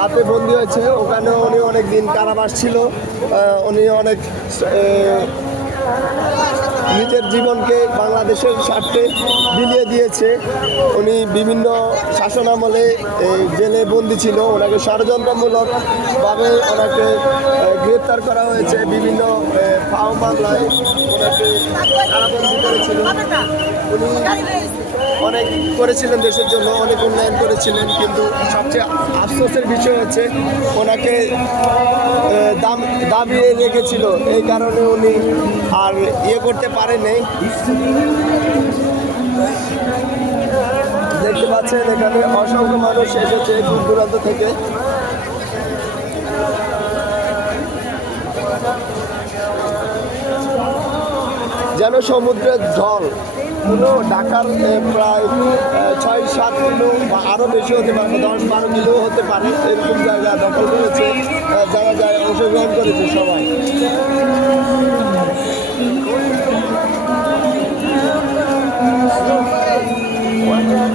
হাতে বন্দী হয়েছে। ওখানে উনি অনেক দিন কারাবাস ছিল। উনি অনেক নিজের জীবনকে বাংলাদেশের স্বার্থে বিলিয়ে দিয়েছে। উনি বিভিন্ন শাসনামলে জেলে বন্দী ছিল। ওনাকে ষড়যন্ত্রমূলকভাবে ওনাকে গ্রেপ্তার করা হয়েছে। বিভিন্ন ফাও মামলায় ওনাকে কারাবন্দী করেছিল। উনি অনেক করেছিলেন দেশের জন্য, অনেক উন্নয়ন করেছিলেন, কিন্তু সবচেয়ে আফসোসের বিষয় হচ্ছে ওনাকে দাবিয়ে রেখেছিল। এই কারণে উনি আর করতে পারেনি। দেখতে পাচ্ছেন এখানে অসংখ্য মানুষ এসেছে দূর দূরান্ত থেকে। যেন সমুদ্রের জল পুরো ঢাকার প্রায় 6-7 কিলো বা আরও বেশি হতে পারে, 10-12 কিলো হতে পারে, এরকম জায়গা দখল করেছে, জায়গায় অংশগ্রহণ করেছে সবাই।